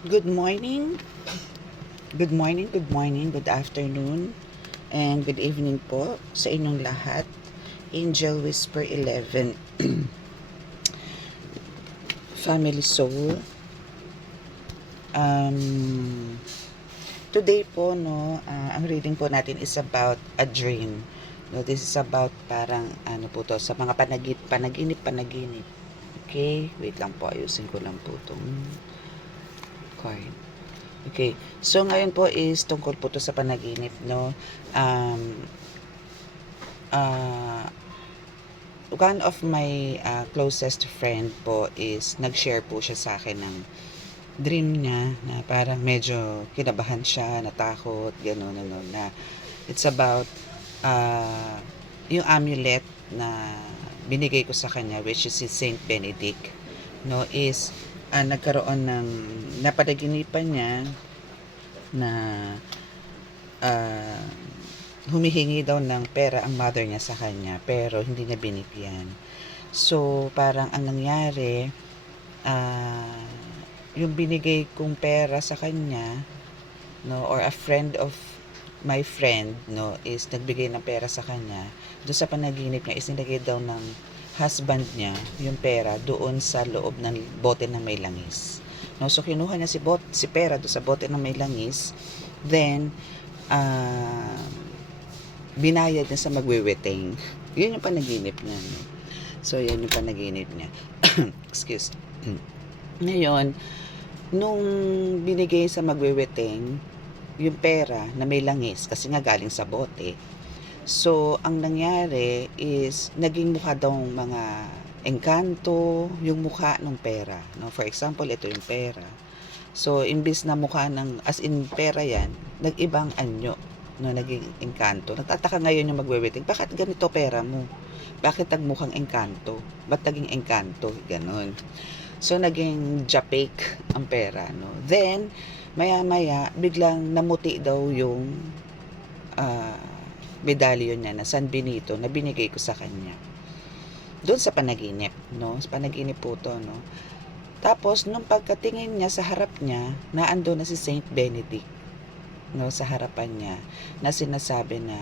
Good morning, good afternoon, and good evening po sa inyong lahat. Angel Whisper 11, Family Soul. Um, Today po, no, ang reading po natin is about a dream. No, this is about parang, ano po to, sa mga panaginip. Okay, wait lang po, ayusin ko lang po itong card. Okay. So, ngayon po is tungkol po to sa panaginip, no? Um, uh, One of my closest friend po is nag-share po siya sa akin ng dream niya na parang medyo kinabahan siya, natakot, gano'n, ano, na it's about uh, yung amulet na binigay ko sa kanya, which is si Saint Benedict, no, is nagkaroon ng napadaginipan niya na ah, humihingi daw ng pera ang mother niya sa kanya pero hindi niya binigyan. So, parang ang nangyari, ah, yung binigay kong pera sa kanya, no, or a friend of my friend, no, is nagbigay ng pera sa kanya. Doon sa panaginip niya, is nilagay daw ng husband niya yung pera doon sa loob ng bote ng may langis. No, so kinuha niya si pera doon sa bote ng may langis. Then, ah, binayad niya sa magwiwiting. Yun yung panaginip niya. No? So, yan yung panaginip niya. Excuse. Ngayon, nung binigay sa magwiwiting, yung pera na may langis, kasi nga galing sa bote. So, ang nangyari is, naging mukha daw mga engkanto, yung mukha ng pera. No? For example, ito yung pera. So, imbis na mukha ng, as in pera yan, nag-ibang anyo, no, naging engkanto. Nagtataka ngayon yung magwe-wedding, bakit ganito pera mo? Bakit nagmukhang engkanto? Ba't naging engkanto? Ganon. So, naging japake ang pera, no? Then, maya-maya, biglang namuti daw yung uh, medallion niya na San Benito na binigay ko sa kanya. Doon sa panaginip, no? Sa panaginip po to, no? Tapos, nung pagkatingin niya sa harap niya, naando na si Saint Benedict, no, sa harapan niya, na sinasabi na,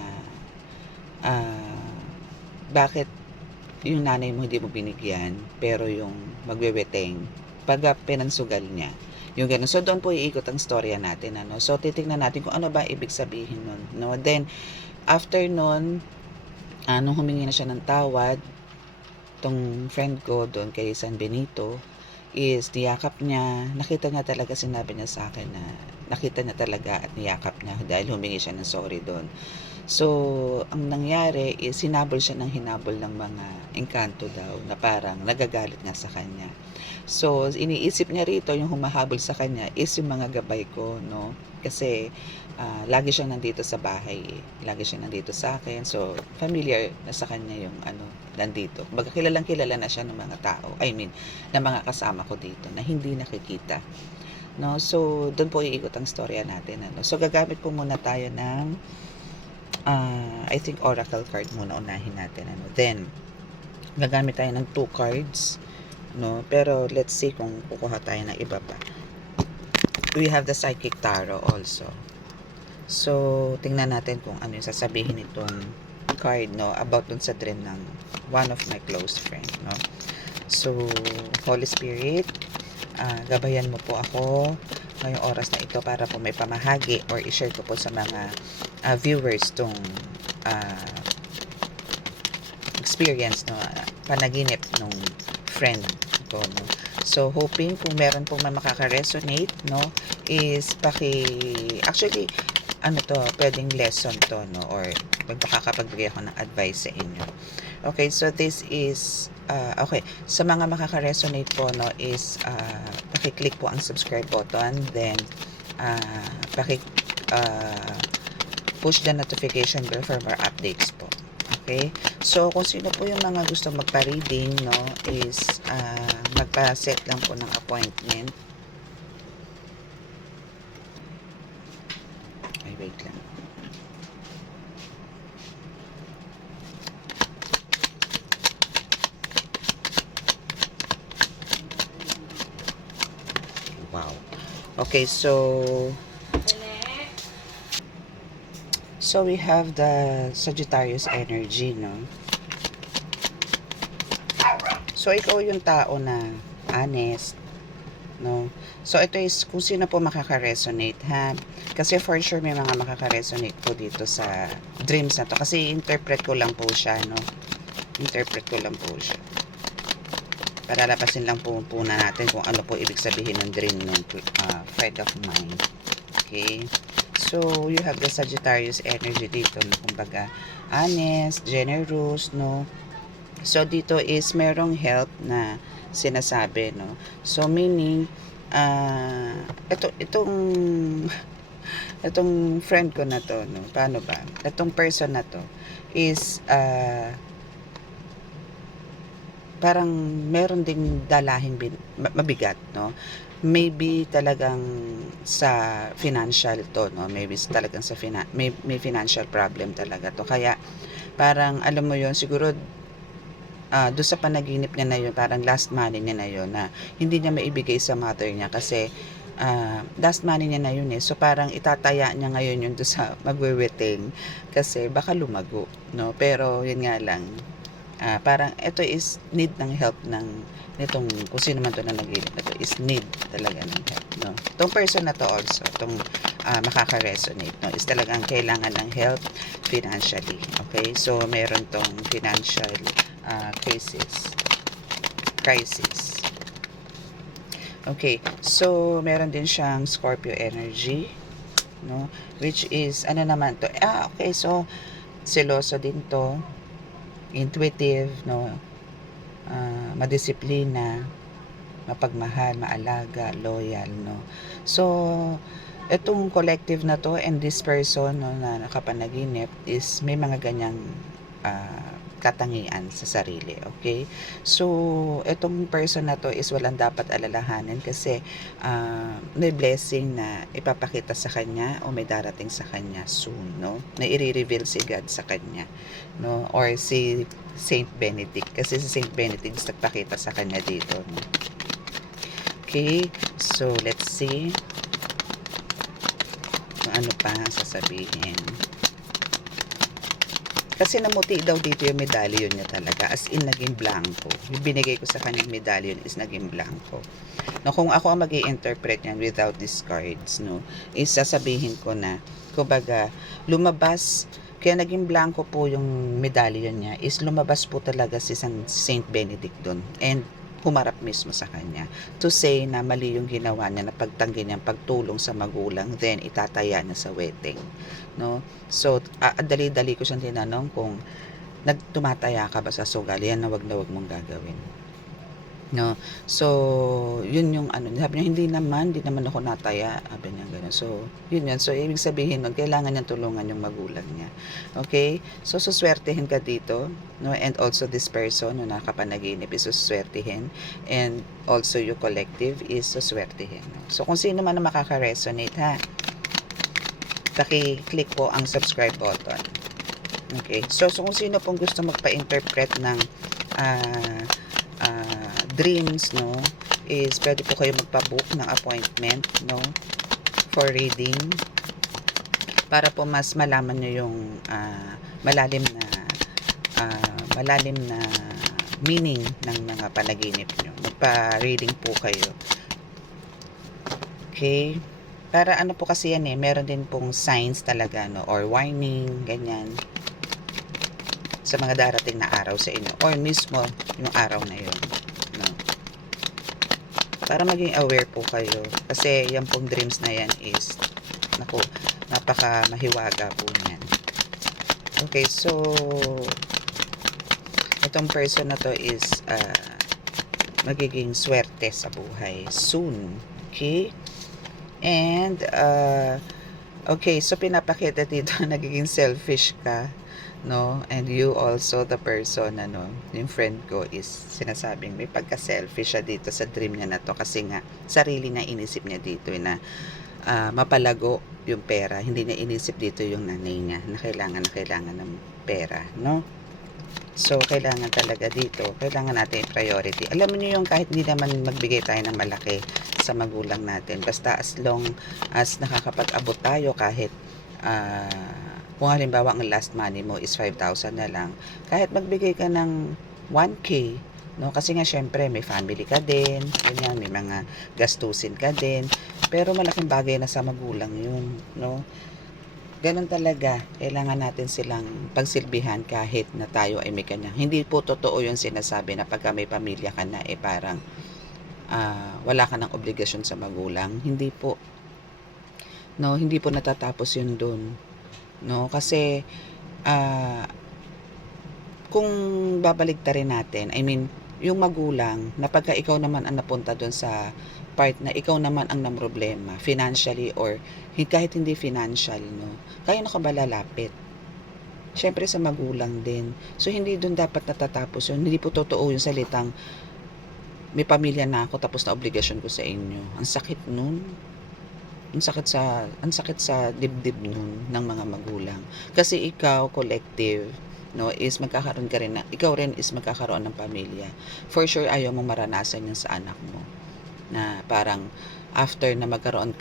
bakit yung nanay mo hindi mo binigyan, pero yung magweweteng, pag pinansugal niya, yung ganun. So, doon po iikot ang storya natin, ano. So, titingnan natin kung ano ba ibig sabihin nun, no. Then, after nun, nung humingi na siya ng tawad, tong friend ko doon kay San Benito, is niyakap niya, nakita niya talaga, sinabi niya sa akin na nakita niya talaga at niyakap niya dahil humingi siya ng sorry doon. So, ang nangyari is hinabol siya ng hinabol ng mga engkanto daw na parang nagagalit nga sa kanya. So, iniisip niya rito yung humahabol sa kanya is yung mga gabay ko, no? Kasi lagi siya nandito sa bahay, lagi siya nandito sa akin. So, familiar na sa kanya yung nandito. Kumbaga kilalang kilala na siya ng mga tao. I mean, ng mga kasama ko dito na hindi nakikita. No? So, doon po iikot ang storya natin. Ano? So, gagamit po muna tayo ng I think oracle card muna unahin natin. Ano? Then, gagamit tayo ng 2 cards. No? Pero, let's see kung kukuha tayo ng iba pa. We have the psychic tarot also. So, tingnan natin kung ano yung sasabihin nitong card, no, about dun sa dream ng one of my close friend, no. So, Holy Spirit, gabayan mo po ako ngayong oras na ito para po may pamahagi or i-share ko po sa mga viewers tong experience, no, panaginip nung friend ko, no. So, hoping kung meron pong makaka-resonate, no, is actually, ano to, pwedeng lesson to, no, or magpakakapagbigay ako ng advice sa inyo. Okay, so this is, okay, sa mga makaka-resonate po, no, is, paki-click po ang subscribe button, then, push the notification bell for more updates po. Okay? So, kung sino po yung mga gusto magpa-reading, no, is, magpa-set lang po ng appointment. Ay, wait lang. Wow. Okay, so we have the Sagittarius energy, no? So, ikaw yung tao na honest, no? So, ito is kung sino po makaka-resonate, ha? Kasi for sure may mga makaka-resonate po dito sa dreams na to. Kasi interpret ko lang po siya, no? Interpret ko lang po siya. Para lapasin lang po muna natin kung ano po ibig sabihin ng dream ng friend of mine. Okay? So, you have the Sagittarius energy dito, no? Kumbaga, honest, generous, no? So, dito is merong help na sinasabi, no? So, meaning, itong friend ko na to, no? Paano ba? Itong person na to is, parang meron ding dalahin mabigat, no? Maybe talagang sa financial to, no? Maybe talagang sa may financial problem talaga to. Kaya, parang, alam mo yon siguro, doon sa panaginip niya na yun, parang last money niya na yun, na hindi niya maibigay sa mother niya kasi last money niya na yun eh. So parang itataya niya ngayon yun doon sa magweweting kasi baka lumago, no? Pero yun nga lang, parang ito is need ng help nitong kung sino man to na naginip, ito is need talaga ng help, no? Itong person na to also, itong makaka-resonate, no, is talagang kailangan ng help financially. Okay, so meron tong financial crisis. Okay, so meron din siyang Scorpio energy, no, which is ano naman to, okay, so seloso din to, intuitive, no, madisiplina, mapagmahal, maalaga, loyal, no. So itong collective na to and this person, no, na nakapanaginip is may mga ganyang katangian sa sarili, okay? So, itong person na to is walang dapat alalahanin kasi may blessing na ipapakita sa kanya o may darating sa kanya soon, no? Na i-reveal si God sa kanya, no? Or si Saint Benedict, kasi si Saint Benedict nagpakita sa kanya dito, no? Okay, so let's see kung ano pa sasabihin. Kasi namuti daw dito yung medallion niya talaga. As in, naging blanco. Yung binigay ko sa kanyang medallion is naging blanco. No, kung ako ang mag-i-interpret yan without these cards, no, is sasabihin ko na, kumbaga, lumabas, kaya naging blanco po yung medallion niya, is lumabas po talaga si Saint Benedict doon. And humarap mismo sa kanya to say na mali yung ginawa niya na pagtanggi niyang pagtulong sa magulang, then itataya niya sa wedding, no? So dali-dali ko siyang tinanong kung nagtumataya ka ba sa sugal, yan na wag mong gagawin, no? So yun yung ano, sabi niya, hindi naman ako nataya, sabi niya gano'n. So yun, so ibig sabihin nun kailangan niyang tulungan yung magulang niya. Okay, so suswertehin ka dito, no? And also this person no, nakapanaginip is suswertehin, and also yung collective is suswertehin, no? So kung sino man na makaka-resonate, ha, paki-click po ang subscribe button. Okay, so kung sino pong gusto magpa-interpret ng dreams, no, is pwede po kayo magpa-book ng appointment, no, for reading, para po mas malaman nyo yung malalim na meaning ng mga panaginip nyo. Magpa-reading po kayo. Okay, para ano po kasi yan eh, meron din pong signs talaga, no, or warning, ganyan, sa mga darating na araw sa inyo or mismo yung araw na yun, no? Para maging aware po kayo kasi yung pong dreams na yan is naku, napaka mahiwaga po yan. Okay, so itong person na to is magiging swerte sa buhay soon. Okay, and okay, so pinapakita dito nagiging selfish ka, no, and you also the person, ano, yung friend ko is sinasabing may pagka-selfish siya dito sa dream niya na to kasi nga sarili na inisip niya dito na mapalago yung pera, hindi niya inisip dito yung nanay niya na kailangan ng pera, no? So, kailangan talaga dito, kailangan natin i-priority. Alam niyo yung kahit hindi naman magbigay tayo ng malaki sa magulang natin, basta as long as nakakapag-abot tayo kahit kung halimbawa ang last money mo is 5,000 na lang, kahit magbigay ka ng 1K, no? Kasi nga syempre may family ka din, ganyan, may mga gastusin ka din, pero malaking bagay na sa magulang yun, no? Ganun talaga, kailangan natin silang pagsilbihan kahit na tayo ay may kanya. Hindi po totoo yung sinasabi na pagka may pamilya ka na, parang wala ka ng obligasyon sa magulang. Hindi po. No, hindi po natatapos yun dun. No, kasi ah, kung babaligtarin natin, I mean, yung magulang, na pagka ikaw naman ang napunta dun sa part na ikaw naman ang namroblema, financially or kahit hindi financial, no? Kaya na ka ba lalapit? Siyempre sa magulang din. So, hindi dun dapat natatapos yun. Hindi po totoo yung salitang, may pamilya na ako tapos na obligasyon ko sa inyo. Ang sakit nun. Ang sakit sa dibdib nun ng mga magulang. Kasi ikaw, collective, no, is magkakaroon ka rin ikaw rin is magkakaroon ng pamilya. For sure, ayaw mong maranasan yun sa anak mo. Na parang, after na magkaroon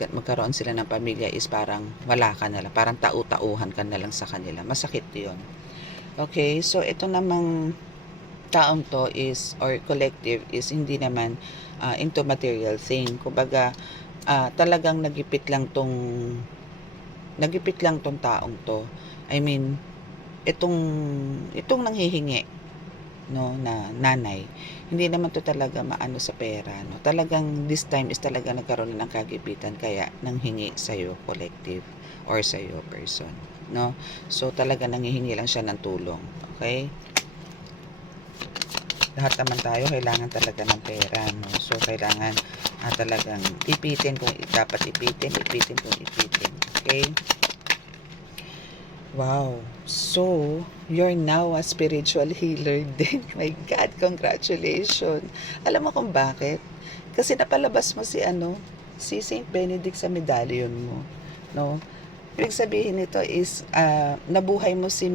sila ng pamilya is parang wala ka na lang. Parang tau-tauhan ka na lang sa kanila. Masakit yun. Okay, so ito namang taong to is, or collective is, hindi naman into material thing. Kumbaga, talagang nagipit lang tong taong to. I mean, itong nanghihingi, no, na nanay, hindi naman to talaga maano sa pera, no. Talagang this time is talaga nagkaroon ng kagipitan, kaya nanghingi sa'yo, collective, or sa'yo, person, no. So talaga nanghihingi lang siya ng tulong. Okay, lahat naman tayo kailangan talaga ng pera, no. So kailangan talagang ipitin kung dapat ipitin kung ipitin. Okay, wow. So, you're now a spiritual healer din. My God, congratulations. Alam mo kung bakit? Kasi napalabas mo si Saint Benedict sa medallion mo, no? Ibig sabihin nito is nabuhay mo si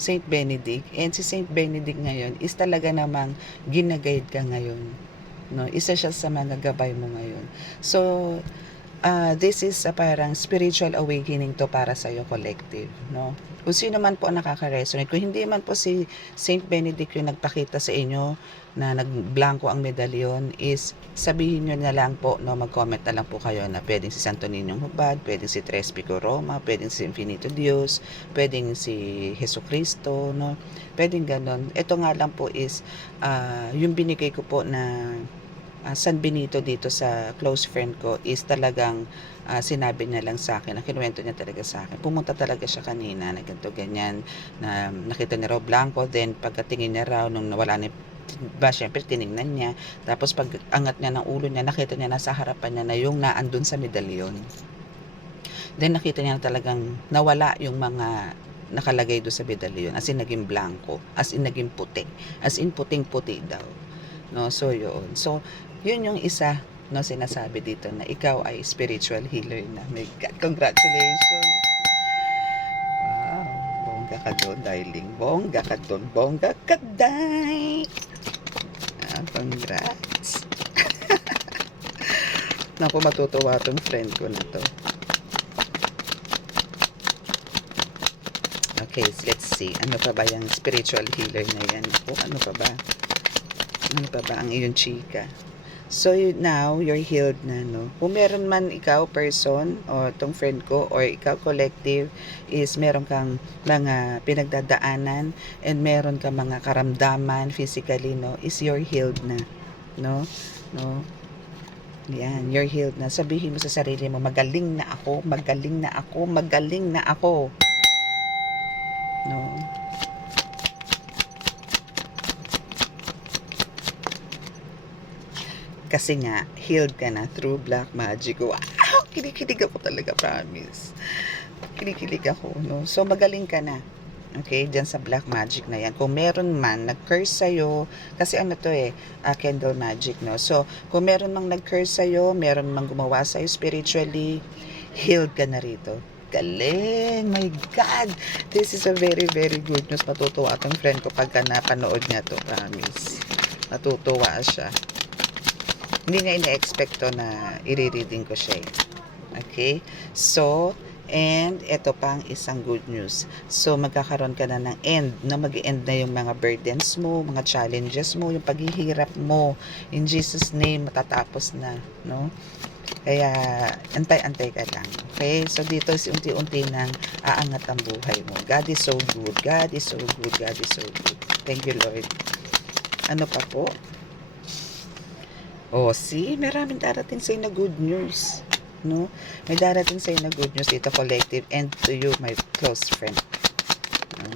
Saint Benedict, and si Saint Benedict ngayon is talaga namang ginaguide ka ngayon, no? Isa siya sa mga gabay mo ngayon. So, this is parang spiritual awakening to para sa iyo, collective, no? Kung sino man po ang nakaka-resonate, kung hindi man po si Saint Benedict yung nagpakita sa inyo na nagblanko ang medalyon, is sabihin nyo na lang po, no, mag-comment na lang po kayo na pwedeng si Santo Niño Hubad, pwedeng si Tres Pico Roma, pwedeng si Infinito Dios, pwedeng si Jesucristo, no? Pwedeng ganon. Ito nga lang po is yung binigay ko po na San Benito dito sa close friend ko is talagang sinabi niya lang sa akin, kinuwento niya talaga sa akin. Pumunta talaga siya kanina na ganito ganyan, na nakita niya raw blanco, then pagkatingin niya raw nung nawala na syempre tiningnan niya, tapos pag angat niya ng ulo niya, nakita niya nasa harapan niya na yung naandun sa medalyon. Then nakita niya na talagang nawala yung mga nakalagay doon sa medalyon, as in naging blanco, as in naging puti, as in puting-puti daw, no. So yun, so yun yung isa, no, sinasabi dito na ikaw ay spiritual healer na. My God, congratulations. Wow, bongga ka doon, darling. Bongga ka doon, bongga ka, day. Congrats. Naku, matutuwa tong friend ko na to. Okay, let's see. Ano pa ba yung spiritual healer na yan? Ano pa ba? Ano pa ba ang iyong chika? So now, you're healed na, no? Kung meron man ikaw, person, o tong friend ko, or ikaw, collective, is meron kang mga pinagdadaanan, and meron kang mga karamdaman, physically, no? Is you're healed na, no? No? Yan, you're healed na. Sabihin mo sa sarili mo, magaling na ako, magaling na ako, magaling na ako. No? Kasi nga, healed ka na through black magic. Wow! Kinikilig ako talaga, promise. Kinikilig ako, no? So, magaling ka na. Okay? Diyan sa black magic na yan. Kung meron man nag-curse sa'yo, kasi ano to candle magic, no? So, kung meron mang nag-curse sa'yo, meron mang gumawa sa'yo spiritually, healed ka na rito. Galing! My God! This is a very, very good news. Matutuwa itong friend ko pagka napanood niya to, promise. Natutuwa siya. Hindi niya ina-expect to na i-reading ko siya. Okay? So, and ito pang isang good news. So, magkakaroon ka na ng end, no? Mag-end na yung mga burdens mo, mga challenges mo, yung paghihirap mo. In Jesus' name, matatapos na, no? Kaya, antay-antay ka lang. Okay? So, dito is unti-unti nang aangat ang buhay mo. God is so good. God is so good. God is so good. Thank you, Lord. Ano pa po? Oh, see? Maraming darating sa'yo na good news. No? May darating sa'yo na good news dito, collective, and to you, my close friend. No?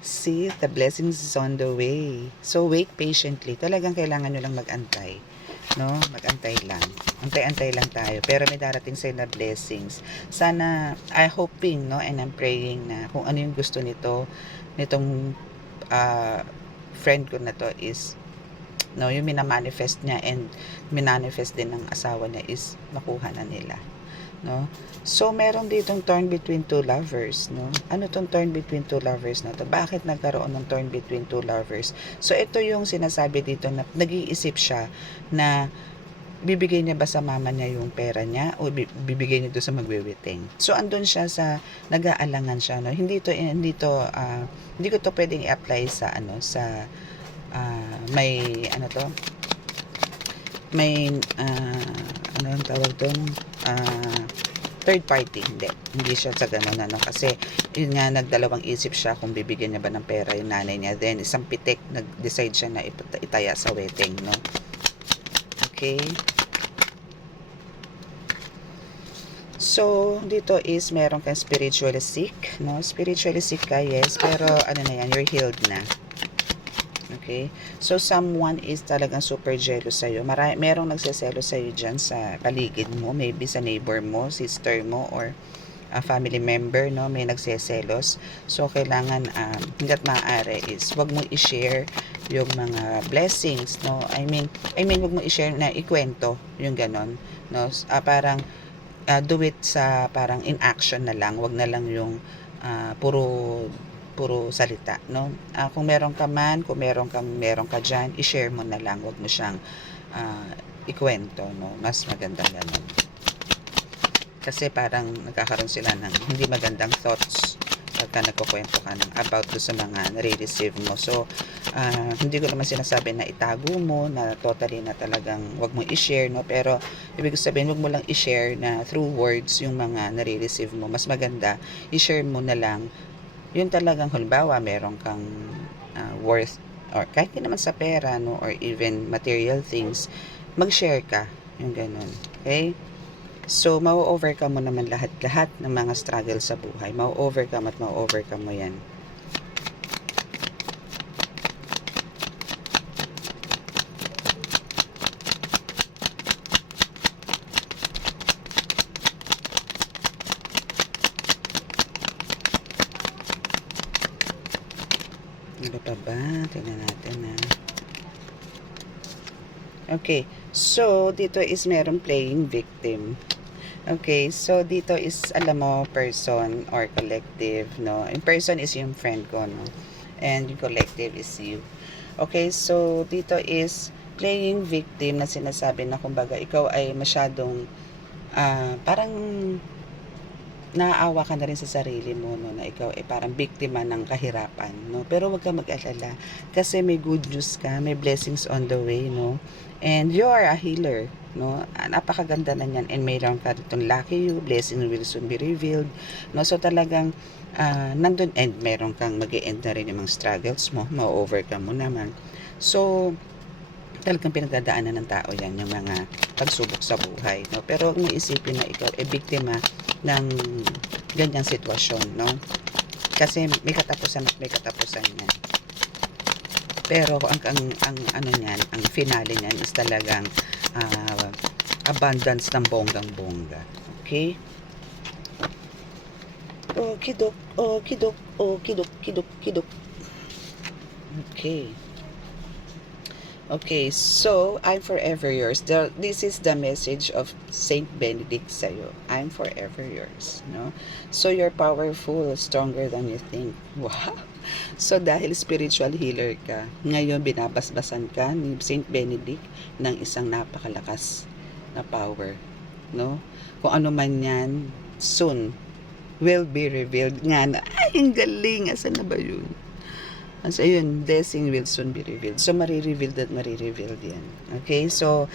See, the blessings is on the way. So, wait patiently. Talagang kailangan nyo lang mag-antay. No? Mag-antay lang. Antay-antay lang tayo. Pero may darating sa'yo na blessings. Sana, I'm hoping, no? And I'm praying na kung ano yung gusto nitong friend ko na to is, no, yung minamanifest niya and minanifest din ng asawa niya is makuha na nila, no? So meron ditong turn between two lovers, no? Ano tong turn between two lovers na to? Bakit nagkaroon ng turn between two lovers? So ito yung sinasabi dito na nag-iisip siya na bibigay niya ba sa mama niya yung pera niya o bibigay niya doon sa magwiwiting. So andun siya sa nag-aalangan siya, no? Hindi ko to pwedeng i-apply sa may ano ang tawag doon, third party. Hindi siya sa ganun, kasi yun nga, nagdalawang isip siya kung bibigyan niya ba ng pera yung nanay niya, then isang pitik nag-decide siya na itaya sa wedding, no? Okay, so dito is meron kang spiritually sick, no? Spiritually sick ka, yes, pero ano na yan, you're healed na. Okay? So, someone is talagang super jealous sa'yo. Merong nagseselo sa'yo dyan sa paligid mo. Maybe sa neighbor mo, sister mo, or a family member, no? May nagseselos. So, kailangan, hanggat maaari is, wag mo i-share yung mga blessings, no? I mean, wag mo i-share na ikwento, yung ganon, no? Parang, do it sa parang in action na lang. Wag na lang yung puro salita, no? Kung meron ka dyan, i-share mo na lang, wag mo siyang ikwento, no? Mas magandang ganun. Kasi parang nagkakaroon sila ng hindi magandang thoughts pagka nagkukwento ka about do sa mga nare-receive mo. So, hindi ko naman sinasabi na itago mo, na totally na talagang wag mo i-share, no? Pero, ibig sabihin, wag mo lang i-share na through words yung mga nare-receive mo. Mas maganda, i-share mo na lang yun talagang, halimbawa, meron kang worth, or kahit naman sa pera, no, or even material things, mag-share ka, yung ganun. Okay? So, mau-overcome mo naman lahat ng mga struggle sa buhay. Mau-overcome mo yan. Ano pa ba? Tingnan natin, Okay. So, dito is meron playing victim. Okay. So, dito is, alam mo, person or collective, no? Yung person is yung friend ko, no? And yung collective is you. Okay. So, dito is playing victim na sinasabi na kumbaga ikaw ay masyadong parang naaawa ka na rin sa sarili mo, no, na ikaw ay parang biktima ng kahirapan, no? Pero wag ka mag-alala kasi may good news ka, may blessings on the way, no? And you are a healer, no? Napakaganda na niyan, and mayroon ka ditong lucky you, blessing will soon be revealed, no? So talagang nandun, and meron kang mag-e-end na rin yung mga struggles mo, ma-overcome mo naman. So talagang pinagdadaanan ng tao yan, yung mga pagsubok sa buhay, no? Pero huwag mo isipin na ikaw ay biktima ng ganyang sitwasyon, no? Kasi may katapusan at may katapusan yan. Pero ang ano niyan, ang finale niyan is talagang abundance ng bonggang-bongga. Okay? Okidok, okidok, okidok, kidok, kidok. Okay. Okay, so I'm forever yours. This is the message of Saint Benedict sa'yo. I'm forever yours, no? So you're powerful, stronger than you think. Wow! So dahil spiritual healer ka, ngayon binabasbasan ka ni Saint Benedict ng isang napakalakas na power, no? Kung ano man yan, soon will be revealed nga na, ay, ang galing! Asan na ba yun? As ayun, blessing will soon be revealed. So, marirevealed at marirevealed yan. Okay? So,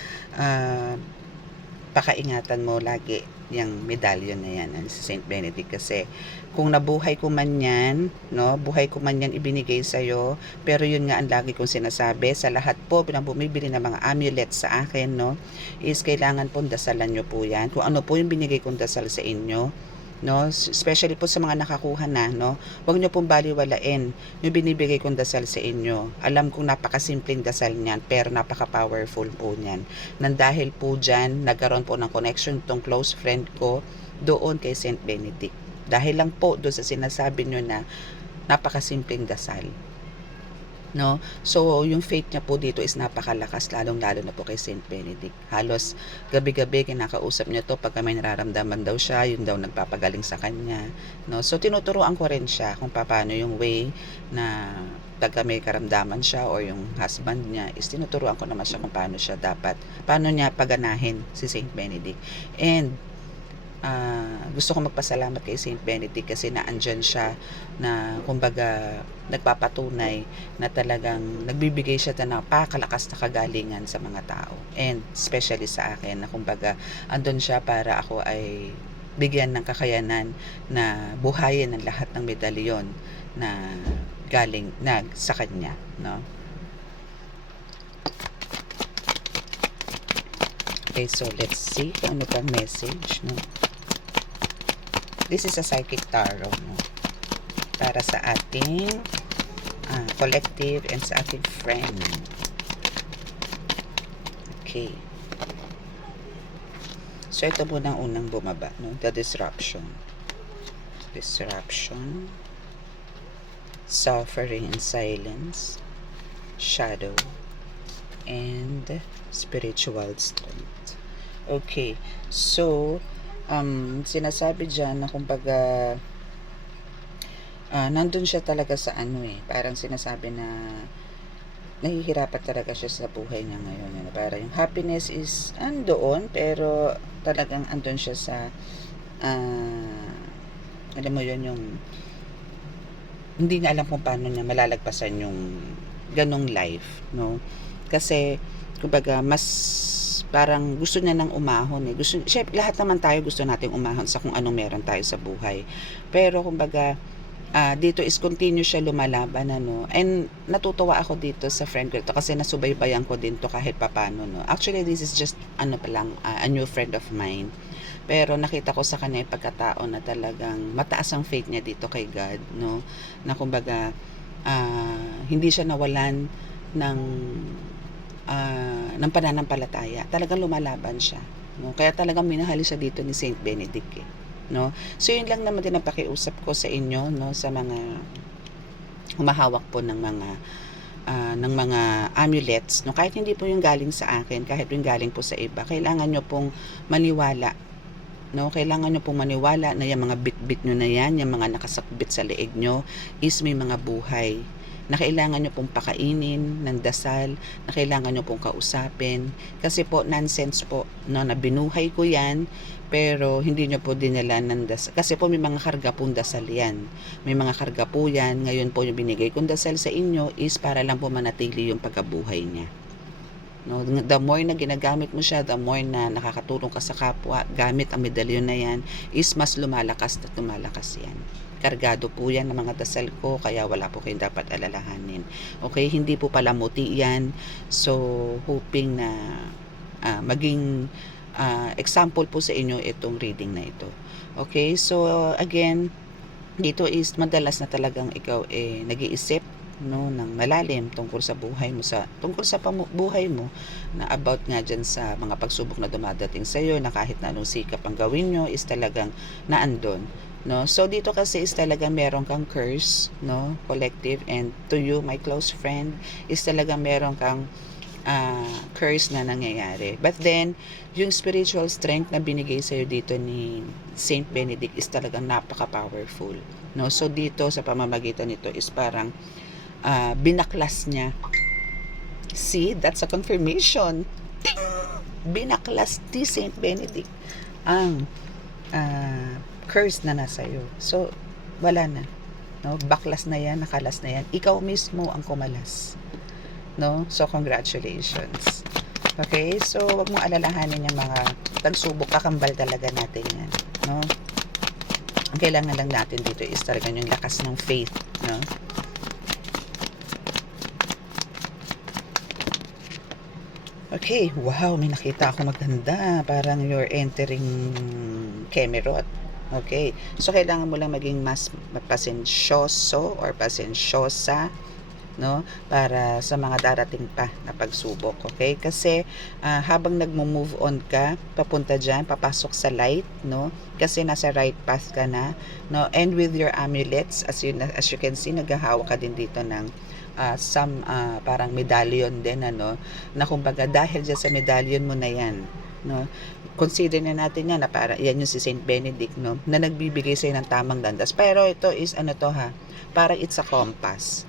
pakaingatan mo lagi yung medallion na yan si Saint Benedict kasi kung nabuhay ko man yan, no, buhay ko man yan ibinigay sa'yo, pero yun nga ang lagi kong sinasabi sa lahat po na bumibili ng mga amulet sa akin, no, is kailangan po dasalan nyo po yan. Kung ano po yung binigay kong dasal sa inyo, no, especially po sa mga nakakuha na, no, huwag nyo pong baliwalain yung binibigay kong dasal sa inyo. Alam kong napakasimpleng dasal niyan, pero napaka-powerful po niyan. Nang dahil po dyan, nagkaroon po ng connection tong close friend ko doon kay Saint Benedict. Dahil lang po doon sa sinasabi nyo na napakasimpleng dasal. No? So, yung faith niya po dito is napakalakas, lalong-lalo na po kay Saint Benedict. Halos gabi-gabi kinakausap niya to pagka may nararamdaman daw siya, yun daw nagpapagaling sa kanya. No? So, tinuturuan ko rin siya kung paano yung way na pagka may karamdaman siya or yung husband niya, is tinuturuan ko naman siya kung paano niya paganahin si Saint Benedict. And gusto ko magpasalamat kay Saint Benedict kasi naandyan siya na kumbaga nagpapatunay na talagang nagbibigay siya ng napakalakas na kagalingan sa mga tao, and especially sa akin na kumbaga andun siya para ako ay bigyan ng kakayanan na buhayin ang lahat ng medalyon na galing na sa kanya, no? Okay, so let's see kung ano pang message, no? This is a psychic tarot, no? Para sa ating collective and sa ating friend. Okay. So, ito muna ang unang bumaba, no? The disruption. Disruption. Suffering in silence. Shadow. And spiritual strength. Okay. So, sinasabi dyan na kumbaga nandun siya talaga sa parang sinasabi na nahihirapan talaga siya sa buhay niya ngayon. Para yung happiness is andoon, pero talagang andun siya sa alam mo yun, yung hindi niya alam kung paano niya malalagpasan yung ganong life, no? Kasi kumbaga mas parang gusto niya nang umahon syempre lahat naman tayo gusto nating umahon sa kung anong meron tayo sa buhay, pero kumbaga dito is continue siya lumalaban, and natutuwa ako dito sa friend ko ito kasi nasubaybayan ko din to kahit papano, no. Actually this is just a new friend of mine, pero nakita ko sa kanya yung pagkatao na talagang mataas ang faith niya dito kay God, no, na kumbaga hindi siya nawalan ng pananampalataya. Talagang lumalaban siya, no? Kaya talagang minahal siya dito ni Saint Benedict, no? So yun lang naman din ang pakiusap ko sa inyo, no, sa mga humahawak po ng mga amulets, no, kahit hindi po yung galing sa akin, kahit yung galing po sa iba, kailangan nyo pong maniwala, no? Kailangan nyo pong maniwala na yung mga bit-bit nyo na yan, yung mga nakasakbit sa leeg nyo is may mga buhay na kailangan nyo pong pakainin ng dasal, na kailangan nyo pong kausapin. Kasi po, nonsense po, no, na binuhay ko yan, pero hindi nyo po dinala ng dasal. Kasi po may mga karga pong dasal yan. May mga karga po yan. Ngayon po yung binigay kong dasal sa inyo is para lang po manatili yung pagkabuhay niya. No, the more na ginagamit mo siya, the more na nakakatulong ka sa kapwa, gamit ang medalyon na yan, is mas lumalakas at lumalakas yan. Kargado po yan ng mga dasal ko, kaya wala po kayong dapat alalahanin. Okay, hindi po palamuti yan. So, hoping na maging example po sa inyo itong reading na ito. Okay, so again, dito is madalas na talagang ikaw nag-iisip, no, ng malalim tungkol sa buhay mo, buhay mo, na about nga dyan sa mga pagsubok na dumadating sa iyo, na kahit na anong sikap ang gawin nyo is talagang naandon, no. So dito kasi is talagang meron kang curse, no, collective, and to you, my close friend, is talagang meron kang curse na nangyayari. But then, yung spiritual strength na binigay sa'yo dito ni Saint Benedict is talagang napaka-powerful. No? So, dito sa pamamagitan nito is parang binaklas niya. See, that's a confirmation. Binaklas ni Saint Benedict ang curse na nasa iyo. So, wala na. No? Baklas na yan, nakalas na yan. Ikaw mismo ang kumalas. No? So, congratulations. Okay? So, wag mong alalahanin yung mga tagsubok, kakambal talaga natin yan. No? Ang kailangan lang natin dito is talaga yung lakas ng faith. No? Okay, wow, may nakita ako maganda. Parang you're entering Kemerot. Okay, so kailangan mo lang maging mas pasensyoso or pasensyosa, no, para sa mga darating pa na pagsubok. Okay, kasi habang nagmo-move on ka papunta diyan, papasok sa light, no, kasi nasa right path ka na, no, and with your amulets, as you can see, naghahawak ka din dito ng some parang medallion din, ano, na kumbaga dahil dyan sa medallion mo na yan, no, consider na natin yan na para yan yung si Saint Benedict, no, na nagbibigay sa'yo ng tamang landas. Pero ito is ano to ha, parang it's a compass.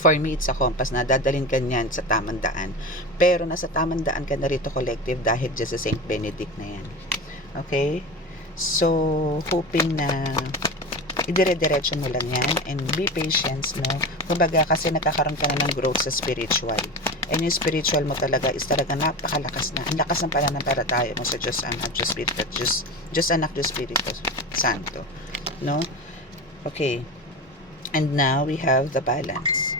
For me, it's a compass na dadalhin ka niyan sa tamang daan. Pero nasa tamang daan ka na rito, collective, dahil dyan sa Saint Benedict na yan. Okay? So, hoping na idire-diretso mo lang yan and be patient, no? Kumbaga, kasi nagkakaroon ka na ng growth sa spiritual. And yung spiritual mo talaga is talaga napakalakas na. Ang lakas ng pananampalataya mo sa Diyos Anak, Diyos Espiritu, Diyos Anak, Diyos Espiritu Santo. No? Okay. And now, we have the balance.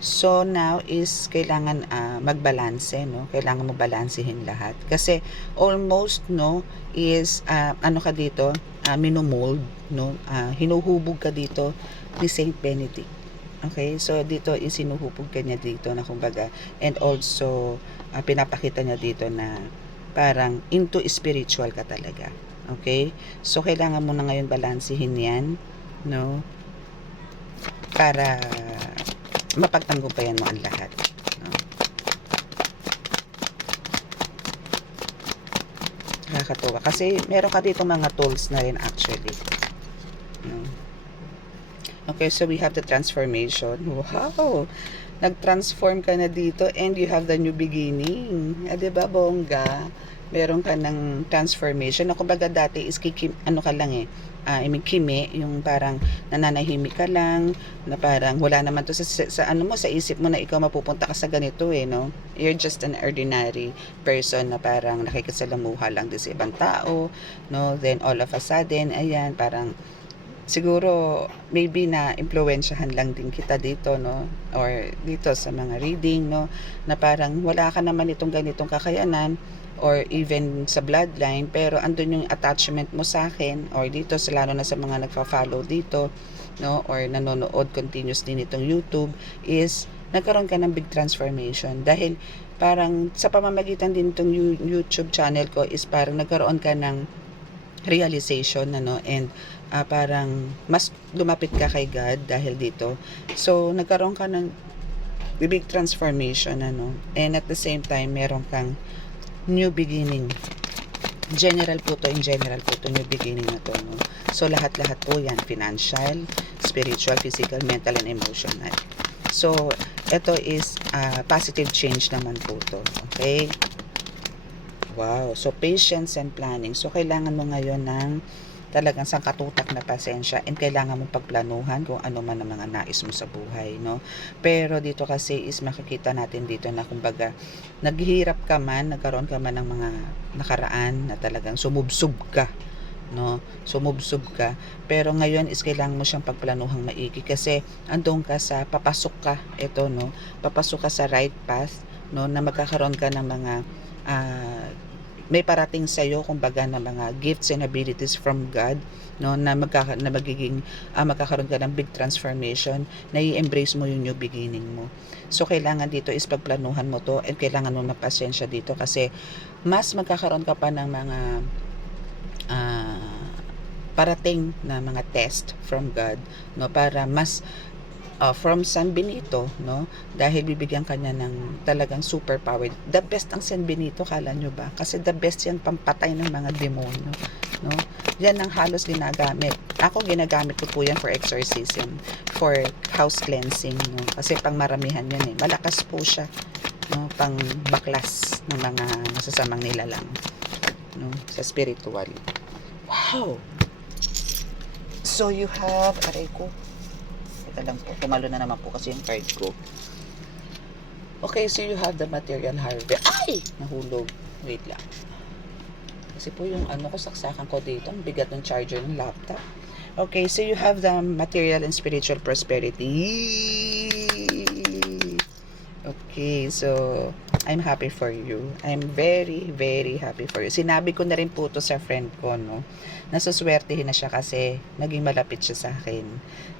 So, now is kailangan magbalanse, no? Kailangan mo balansehin lahat. Kasi, almost, no, is, ano ka dito, minomold, no? Hinuhubog ka dito ni Saint Benedict. Okay? So, dito is hinuhubog ka niya dito na kumbaga, and also, pinapakita niya dito na parang into spiritual ka talaga. Okay? So, kailangan mo na ngayon balansehin yan, no? Para mapagtanggumpayan mo ang lahat. No? Nakakatuwa. Kasi meron ka dito mga tools na rin actually. No? Okay, so we have the transformation. Wow! Nag-transform ka na dito and you have the new beginning. Diba, bongga? Meron ka ng transformation. Na kumbaga dati is ano ka lang eh. Kimi, yung parang nananahimik ka lang, na parang wala naman to sa ano mo, sa isip mo na ikaw mapupunta ka sa ganito eh, no? You're just an ordinary person na parang nakikisalamuha lang din sa ibang tao, no? Then all of a sudden, ayan, parang siguro maybe na impluwensyahan lang din kita dito, no, or dito sa mga reading, no, na parang wala ka naman itong ganitong kakayanan or even sa bloodline, pero andun yung attachment mo sa akin or dito, lalo na sa mga nagfa-follow dito, no, or nanonood continuously nitong YouTube, is nagkaroon ka ng big transformation dahil parang sa pamamagitan din itong YouTube channel ko is parang nagkaroon ka ng realization, ano, and parang mas lumapit ka kay God dahil dito. So, nagkaroon ka ng big transformation, ano, and at the same time, meron kang new beginning. General po to, new beginning na to, no? So, lahat-lahat po yan, financial, spiritual, physical, mental, and emotional. So, ito is positive change naman po to. Okay? Wow. So, patience and planning. So, kailangan mo ngayon ng talagang sangkatutak na pasensya and kailangan mong pagplanuhan kung ano man ang mga nais mo sa buhay, no? Pero dito kasi is makikita natin dito na kumbaga naghihirap ka man, nagkaroon ka man ng mga nakaraan na talagang sumubsob ka, no? Sumubsob ka. Pero ngayon is kailangan mo siyang pagplanuhang maigi kasi andun ka sa papasok ka, ito, no? Papasok ka sa right path, no? Na magkakaroon ka ng mga may parating sa iyo kumbaga na mga gifts and abilities from God, no, na magiging magkakaroon ka ng big transformation, na i-embrace mo yung new beginning mo. So kailangan dito is pagplanuhan mo to and kailangan mo magpasensya dito kasi mas magkakaroon ka pa ng mga parating na mga test from God, no, para mas from San Benito, no? Dahil bibigyan kanya ng talagang superpower. The best ang San Benito, kala nyo ba? Kasi the best yan pampatay ng mga demonyo, no? Yan ang halos ginagamit. Ako, ginagamit ko po yan for exorcism, for house cleansing, no? Kasi pang maramihan yan eh. Malakas po siya, no? Pang baklas ng mga masasamang nilalang, no? Sa spiritual. Wow! So you have, aray ko, ito lang po, tumalo na naman po kasi yung card ko. Okay, so you have the material harvest. Ay! Nahulog. Wait lang. Kasi po yung ano ko, saksakan ko dito. Ang bigat ng charger ng laptop. Okay, so you have the material and spiritual prosperity. Okay, so I'm happy for you. I'm very, very happy for you. Sinabi ko na rin po to sa friend ko, no? Nasuswertehin na siya kasi naging malapit siya sa akin,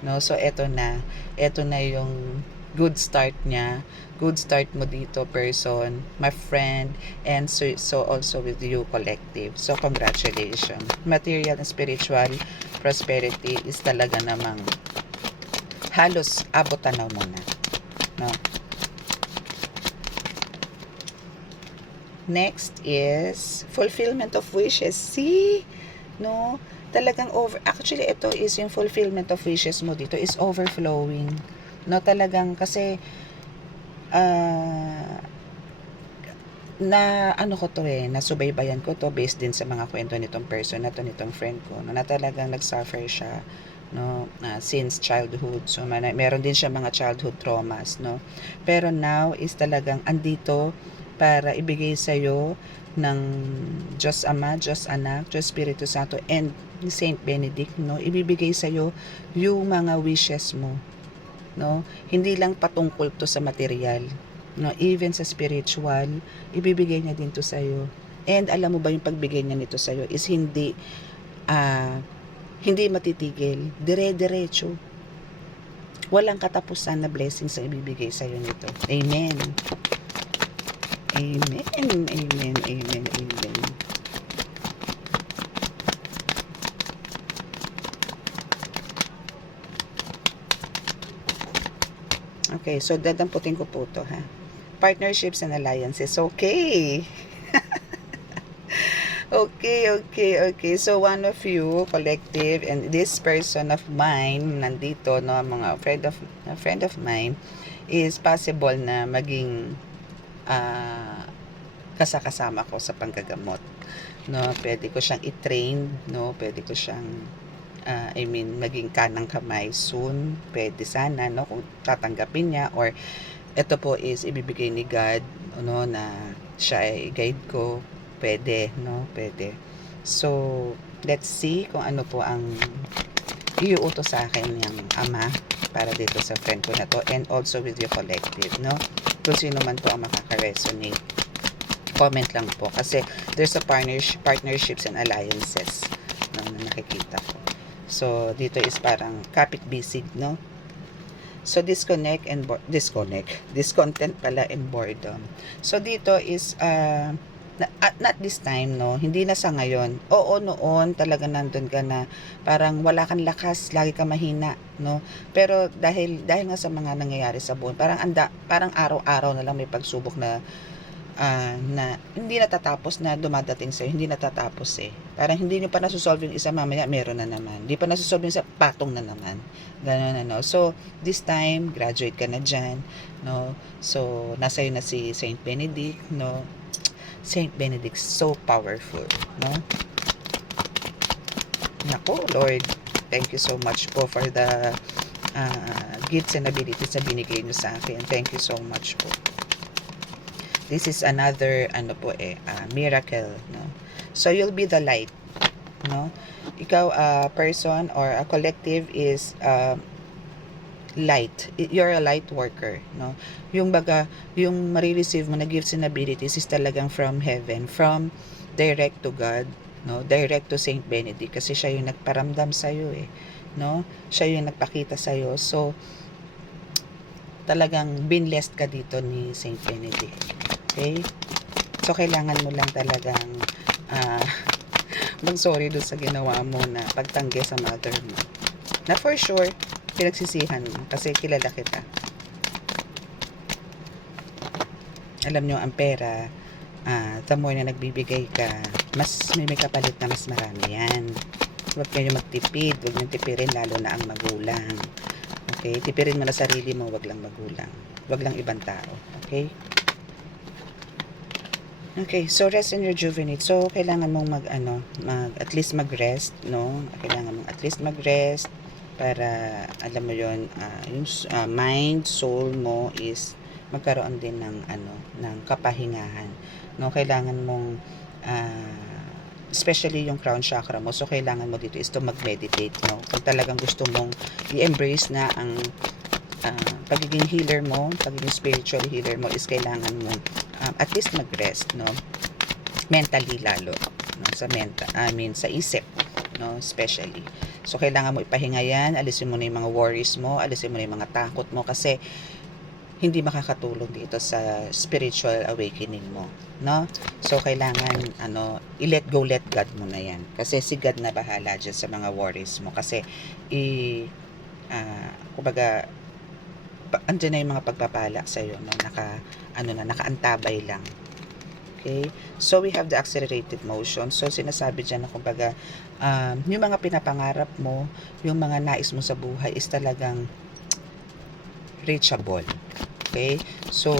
no? So eto na yung good start niya. Good start mo dito, person, my friend, and so also with you, collective. So congratulations. Material and spiritual prosperity is talaga namang halos abot tanaw mo na, no? Next is fulfillment of wishes. See? No? Talagang actually ito is yung fulfillment of wishes mo dito is overflowing. No, talagang kasi na ano ko to eh, nasubaybayan ko to based din sa mga kwento nitong person na to, nitong friend ko, no, na talagang nagsuffer siya, no, since childhood. So meron din siya mga childhood traumas, no, pero now is talagang andito para ibigay sa iyo ng Diyos Ama, Diyos Anak, Diyos Espiritu Santo, and Saint Benedict, no, ibibigay sa iyo yung mga wishes mo, no, hindi lang patungkol to sa material, no, even sa spiritual, ibibigay niya din to sa iyo. And alam mo ba yung pagbigay niya nito sa iyo is hindi matitigil, dire-diretso, walang katapusan na blessings ang ibibigay sa iyo nito. Amen. Amen, amen, amen, amen. Okay, so dadamputin ko po to, ha. Partnerships and alliances. Okay. Okay. So one of you, collective, and this person of mine nandito, no, mga friend of mine, is possible na maging kasama ko sa panggagamot, no. Pwede ko siyang i-train, no, pwede ko siyang maging kanang kamay soon. Pwede sana, no, kung tatanggapin niya, or ito po is ibibigay ni God, no, na siya ay guide ko. Pwede, no, pwede. So let's see kung ano po ang iuutos sa akin ng Ama para dito sa friend ko na to, and also with your collective, no, kung sino man po ang makaka-resonate. Comment lang po kasi there's a partnerships and alliances, no, na nakikita ko. So dito is parang kapit-bisig, no. So discontent pala, and boredom. So dito is not this time, no, hindi na sa ngayon. Oo, noon talaga nandun ka na parang wala kang lakas, lagi ka mahina, no. Pero dahil nga sa mga nangyayari sa buhay, parang araw-araw na lang may pagsubok na na hindi natatapos, na dumadating sa'yo, hindi natatapos eh. Parang hindi nyo pa nasusolve yung isa, mamaya meron na naman. Hindi pa nasusolve yung isa, patong na naman. Ganun na, no. So this time, graduate ka na dyan, no. So nasa na si Saint Benedict, no. Saint Benedict, so powerful, no. Nako, Lord, thank you so much po for the gifts and abilities na binigay nyo sa akin. Thank you so much po. This is another miracle, no. So you'll be the light, no. Ikaw, person or a collective is light. You're a light worker, no. Yung marireceive mo na gifts and abilities is talagang from heaven, from direct to God, no, direct to Saint Benedict, kasi siya yung nagparamdam sa iyo eh, no. Siya yung nagpakita sa iyo. So talagang binlessed ka dito ni Saint Benedict. Okay? So kailangan mo lang talagang mag-sorry doon sa ginawa mo na pagtanggi sa mother mo. Na for sure, pinagsisihan mo kasi kilala kita. Alam nyo, ang pera, the more na nagbibigay ka, mas may kapalit na mas marami yan. Huwag kayo magtipid, huwag nyo tipirin, lalo na ang magulang. Okay? Tipirin mo na sarili mo, huwag lang magulang. Huwag lang ibang tao. Okay? Okay, so rest and rejuvenate. So, kailangan mong at least mag-rest, no? Kailangan mong at least mag-rest para, alam mo yun, yung mind, soul mo is magkaroon din ng, ng kapahingahan, no? Kailangan mong, especially yung crown chakra mo, so kailangan mo dito is to mag-meditate, no? Kung talagang gusto mong i-embrace na ang pagiging healer mo, pagiging spiritual healer mo, is kailangan mo at least mag-rest, no? Mentally lalo, no? Sa isip, no? Especially. So, kailangan mo ipahinga yan, alisin mo na yung mga worries mo, alisin mo na yung mga takot mo, kasi hindi makakatulong dito sa spiritual awakening mo, no? So, kailangan, i-let go, let God mo na yan. Kasi si God na bahala dyan sa mga worries mo. Kasi, kumbaga, andyan na yung mga pagpapala sa'yo, no? Nakaantabay lang. Okay? So, we have the accelerated motion. So, sinasabi dyan na, kumbaga, yung mga pinapangarap mo, yung mga nais mo sa buhay is talagang reachable. Okay? So,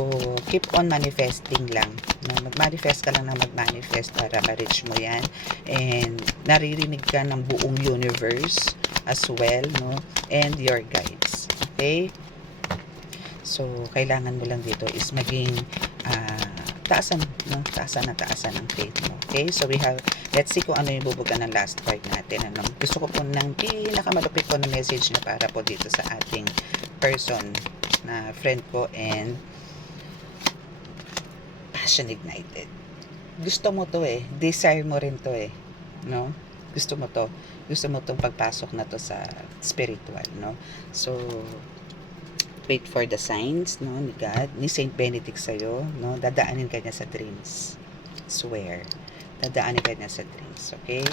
keep on manifesting lang. No? Mag-manifest ka lang ng mag-manifest para ma-reach mo yan. And, naririnig ka ng buong universe as well, no? And your guides. Okay? So, kailangan mo lang dito is maging taasan ang faith mo. Okay? So, let's see kung ano yung bubuga ng last card natin. Gusto ko po ng pinakamalupit po na message na para po dito sa ating person na friend ko and passion ignited. Gusto mo to desire mo rin to no? Gusto mo tong pagpasok na to sa spiritual, no? So, wait for the signs, no, ni God, ni Saint Benedict sa'yo, no? Dadaanin ka niya sa dreams. Swear. Dadaanin ka niya sa dreams, okay?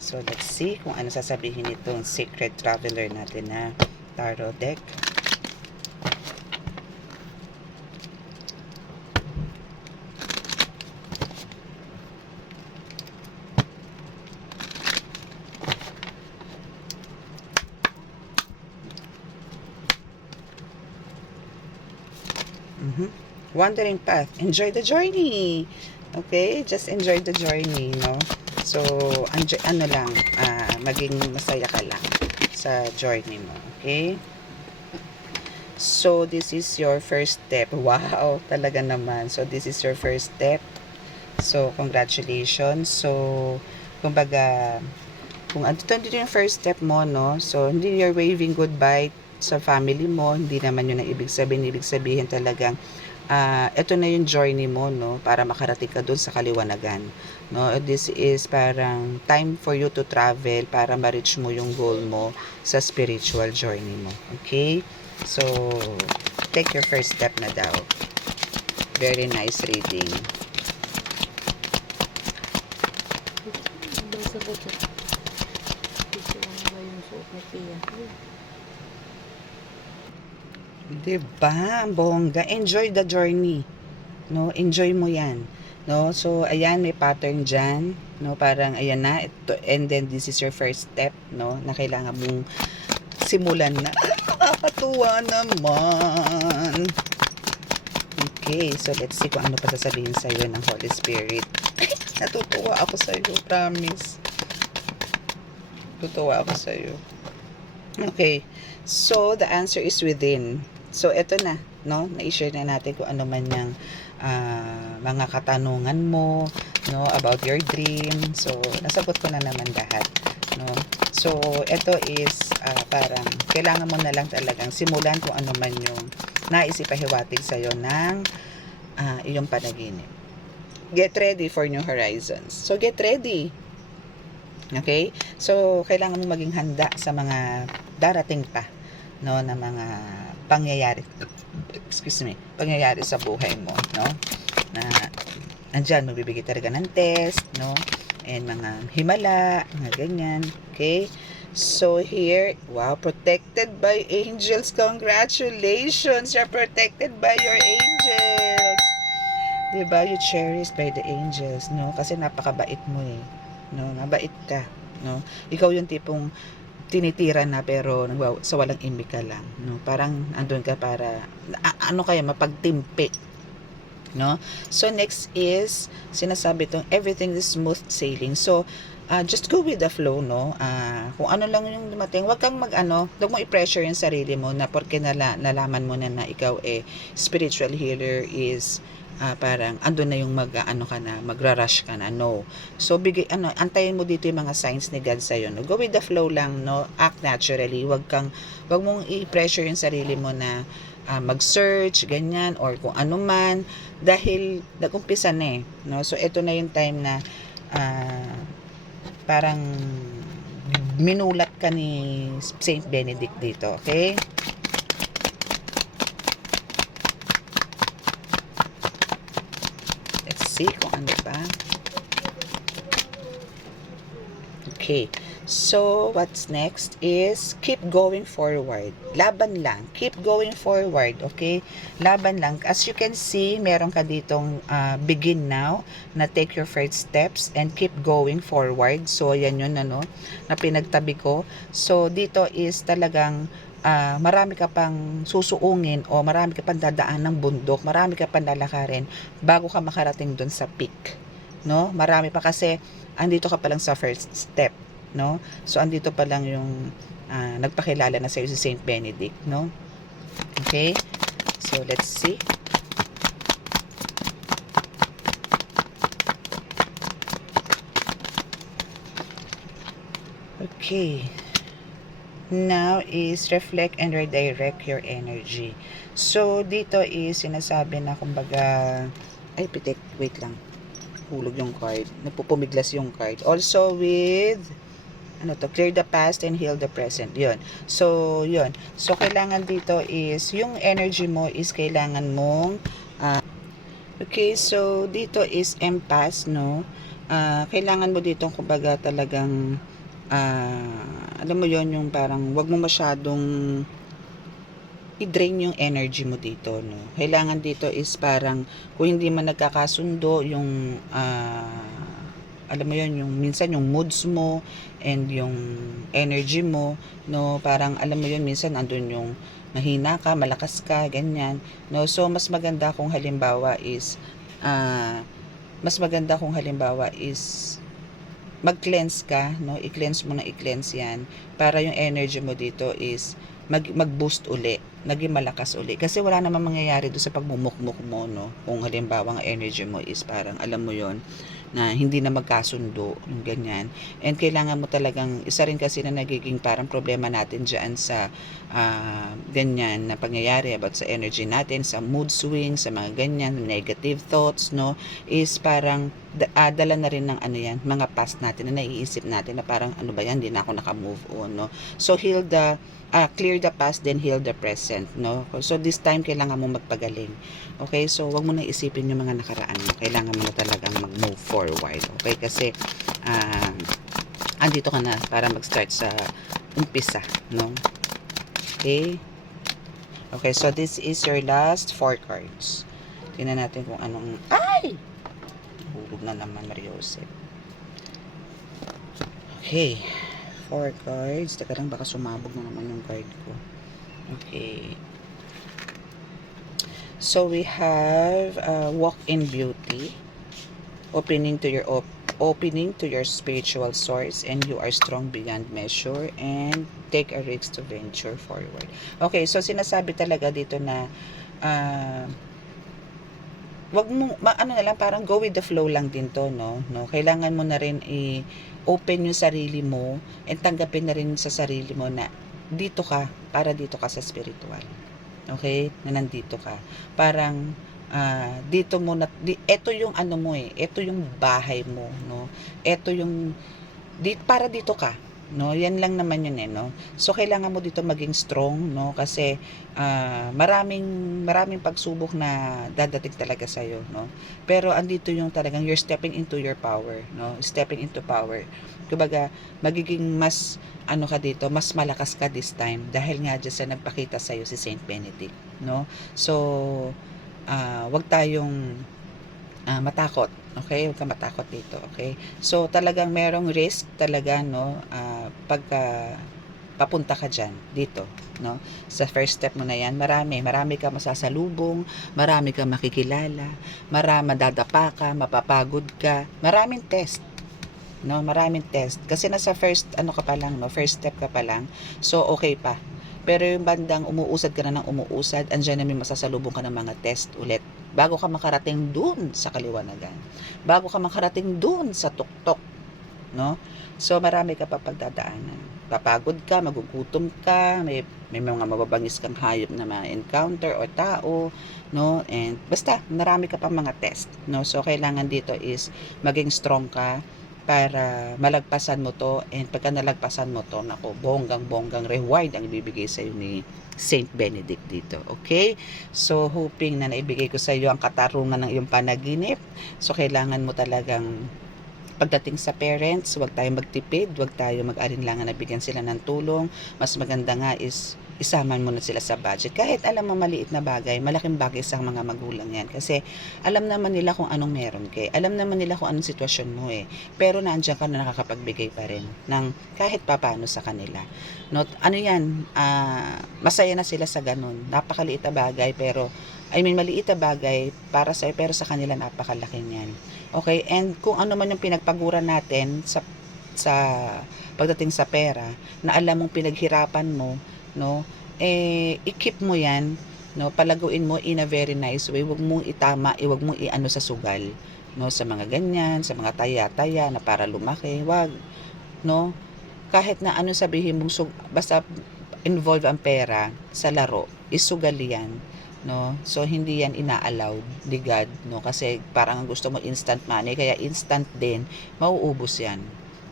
So, let's see kung ano sasabihin nitong Secret Traveler natin na tarot deck. Wandering path. Enjoy the journey. Okay? Just enjoy the journey, no? So, maging masaya ka lang sa journey mo. Okay? So, this is your first step. Wow, talaga naman. So, this is your first step. So, congratulations. So, kumbaga, kung andito yung first step mo, no? So, hindi you're waving goodbye sa family mo. Hindi naman yun ang ibig sabihin. Ibig sabihin talagang, ito na yung journey mo, no, para makarating ka dun sa kaliwanagan, no. This is parang time for you to travel para ma-reach mo yung goal mo sa spiritual journey mo. Okay? So, take your first step na daw. Very nice reading. Diba? Bongga. Enjoy the journey. No? Enjoy mo yan. No? So, ayan, may pattern dyan. No? Parang, ayan na. Ito, and then, this is your first step. No? Na kailangan mong simulan na. Nakakatuwa naman. Okay. So, let's see kung ano pa sasabihin sa'yo ng Holy Spirit. Natutuwa ako sa'yo. Promise. Natutuwa ako sa'yo. Okay. So, the answer is within. So, eto na, no? Na-share na natin kung ano man yung mga katanungan mo, no? About your dream. So, nasagot ko na naman lahat, no? So, eto is parang kailangan mo na lang talagang simulan kung ano man yung naisipahiwatig sa'yo ng iyong panaginip. Get ready for new horizons. So, get ready. Okay? So, kailangan mo maging handa sa mga darating pa, no, na mga pangyayari sa buhay mo, no, na andyan, magbibigay talaga ng test, no, and mga himala, mga ganyan, okay? So here, wow, protected by angels. Congratulations, you're protected by your angels. 'Di ba? You cherished by the angels, no? Kasi napakabait mo eh. No, mabait ka, no? Ikaw yung tipong tinitira na pero sa walang imik ka lang, no? Parang andun ka para ano kaya mapagtimpi, no? So next is sinasabi tong everything is smooth sailing. So just go with the flow, no? Kung ano lang yung dumating, wag kang wag mo i-pressure yung sarili mo na porque nalaman mo na ikaw spiritual healer is parang andun na yung ka na, magra-rush ka na. No. So antayin mo dito yung mga signs ni God sa no. Go with the flow lang, no? Act naturally. Wag mong i-pressure yung sarili mo na mag-search, ganyan, or kung ano man, dahil nag-umpisa na no? So, ito na yung time na parang minulat ka ni Saint Benedict dito, okay? Let's see kung ano pa. Okay. So, what's next is keep going forward. Laban lang. Keep going forward. Okay? Laban lang. As you can see, meron ka ditong begin now na take your first steps and keep going forward. So, yan yun na pinagtabi ko. So, dito is talagang marami ka pang susuungin o marami ka pang dadaan ng bundok, marami ka pang lalakarin bago ka makarating dun sa peak. No? Marami pa kasi andito ka pa lang sa first step, no? So andito pa lang yung nagpakilala na sa iyo si Saint Benedict, no? Okay? So let's see. Okay. Now is reflect and redirect your energy. So dito is sinasabi na kumbaga ay pitik, wait lang. Hulog yung card. Nagpupumiglas yung card. Also with clear the past and heal the present. Yun. So, yun. So, kailangan dito is, yung energy mo is kailangan mong, okay, so, dito is empath, no? Kailangan mo dito, kumbaga, talagang, alam mo yon yung parang, wag mo masyadong, i-drain yung energy mo dito, no? Kailangan dito is parang kung hindi man nagkakasundo yung alam mo yun, yung minsan yung moods mo and yung energy mo, no? Parang alam mo yun, minsan andun yung mahina ka, malakas ka, ganyan, no? So mas maganda kung halimbawa is mag-cleanse ka, no? I-cleanse mo na i-cleanse yan para yung energy mo dito is mag-boost uli, naging malakas uli. Kasi wala namang mangyayari doon sa pagmumukmuk mo, no? Kung halimbawa ang energy mo is parang, alam mo yon na hindi na magkasundo, yung ganyan. And kailangan mo talagang, isa rin kasi na nagiging parang problema natin dyan sa ganyan na pangyayari about sa energy natin, sa mood swings, sa mga ganyan, negative thoughts, no? Is parang, dala na rin ng mga past natin na naiisip natin na parang, ano ba yan, hindi na ako naka-move on, no? So, clear the past, then heal the present, no? So, this time, kailangan mo magpagaling. Okay? So, wag mo na isipin yung mga nakaraan mo. Kailangan mo na talagang mag-move forward. Okay? Kasi, andito ka na para mag-start sa umpisa, no? Okay? Okay, so this is your last 4 cards. Tingnan natin kung anong... Ay! Hulog na naman, Mariose. Okay. 4 cards. Teka lang, baka sumabog na naman yung card ko. Okay. So, we have walk in beauty. Opening to your spiritual source, and you are strong beyond measure, and take a risk to venture forward. Okay, so sinasabi talaga dito na wag mo na lang, parang go with the flow lang din to, no? Kailangan mo na rin open yung sarili mo and tanggapin na rin sa sarili mo na dito ka sa spiritual. Okay? Na nandito ka. Parang dito mo ito yung ito yung bahay mo, no? Ito yung para dito ka. no? Yan lang naman yun eh, no? So kailangan mo dito maging strong, no? Kasi maraming maraming pagsubok na dadating talaga sa iyo, no? Pero andito yung talagang you're stepping into your power, no? Stepping into power. Kumbaga, magiging mas ano ka dito, mas malakas ka this time dahil nga diyan sa nagpakita sa iyo si Saint Benedict, no? So wag tayong matakot. Okay? Huwag kang matakot dito. Okay? So, talagang merong risk talaga, no? Pagka papunta ka dyan, dito, no? Sa first step mo na yan, marami ka masasalubong, marami ka makikilala, madadapa ka, mapapagod ka, maraming test, no? Maraming test. Kasi nasa first, ano ka pa lang, no? First step ka pa lang, so okay pa. Pero yung bandang umuusad ka na ng umuusad, andyan na may masasalubong ka ng mga test ulit. Bago ka makarating dun sa kaliwanagan. Bago ka makarating dun sa tuktok. No? So, marami ka pa pagdadaanan. Papagod ka, magugutom ka, may mga mababangis kang hayop na ma-encounter o tao, no? And basta, marami ka pa mga test, no? So, kailangan dito is maging strong ka para malagpasan mo to, and pagka nalagpasan mo to, nako, bonggang reward ang ibibigay sa iyo ni Saint Benedict dito. Okay? So, hoping na naibigay ko sa iyo ang katarungan ng iyong panaginip. So, kailangan mo talagang pagdating sa parents, huwag tayo magtipid, huwag tayo mag-alinlangan na bigyan sila ng tulong. Mas maganda nga is isaman mo na sila sa budget. Kahit alam mo maliit na bagay, malaking bagay sa mga magulang yan. Kasi alam naman nila kung anong meron kay. Alam naman nila kung anong sitwasyon mo eh. Pero nandiyan ka na nakakapagbigay pa rin ng kahit papano sa kanila. Not, ano yan, masaya na sila sa ganun. Napakaliit na bagay pero maliit na bagay para sa pero sa kanila napakalaki niyan. Okay? And kung ano man yung pinagpaguran natin sa pagdating sa pera, na alam mong pinaghirapan mo, no? I-keep mo 'yan, no? Palaguin mo in a very nice way. Huwag mong itama, huwag mong iano sa sugal, no? Sa mga ganyan, sa mga taya-taya na para lumaki, wag, no? Kahit na ano sabihin mong basta involve ang pera sa laro, isugal 'yan, no? So hindi yan ina-allowed ni God, no? Kasi parang gusto mo instant money, kaya instant din mauubos yan,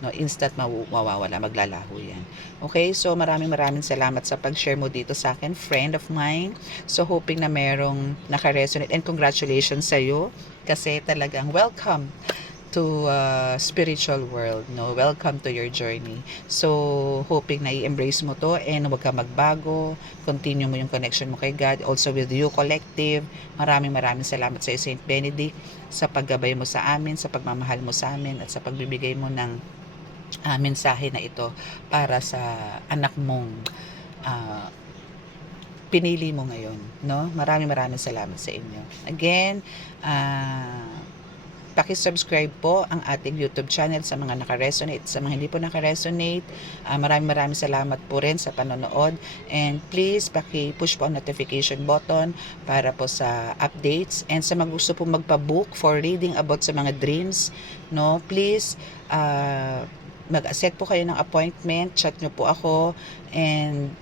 no? Instant mawawala, maglalaho yan. Okay, so maraming salamat sa pag-share mo dito sa akin, friend of mine. So hoping na merong naka-resonate, and congratulations sa iyo kasi talagang welcome to spiritual world, no? Welcome to your journey. So hoping na i-embrace mo to, and huwag ka magbago, continue mo yung connection mo kay God, also with you collective. Maraming salamat sa iyo, Saint Benedict, sa paggabay mo sa amin, sa pagmamahal mo sa amin, at sa pagbibigay mo ng mensahe na ito para sa anak mong pinili mo ngayon, no? Maraming salamat sa inyo. Again, paki-subscribe po ang ating YouTube channel sa mga naka-resonate. Sa mga hindi po naka-resonate, maraming salamat po rin sa panonood. And please, paki-push po ang notification button para po sa updates. And sa mga gusto po magpa-book for reading about sa mga dreams, no, please, mag-set po kayo ng appointment, chat nyo po ako, and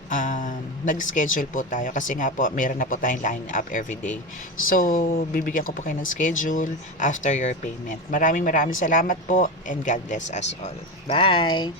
nag-schedule po tayo kasi nga po meron na po tayong line up everyday. So bibigyan ko po kayo ng schedule after your payment. Maraming salamat po, and God bless us all. Bye!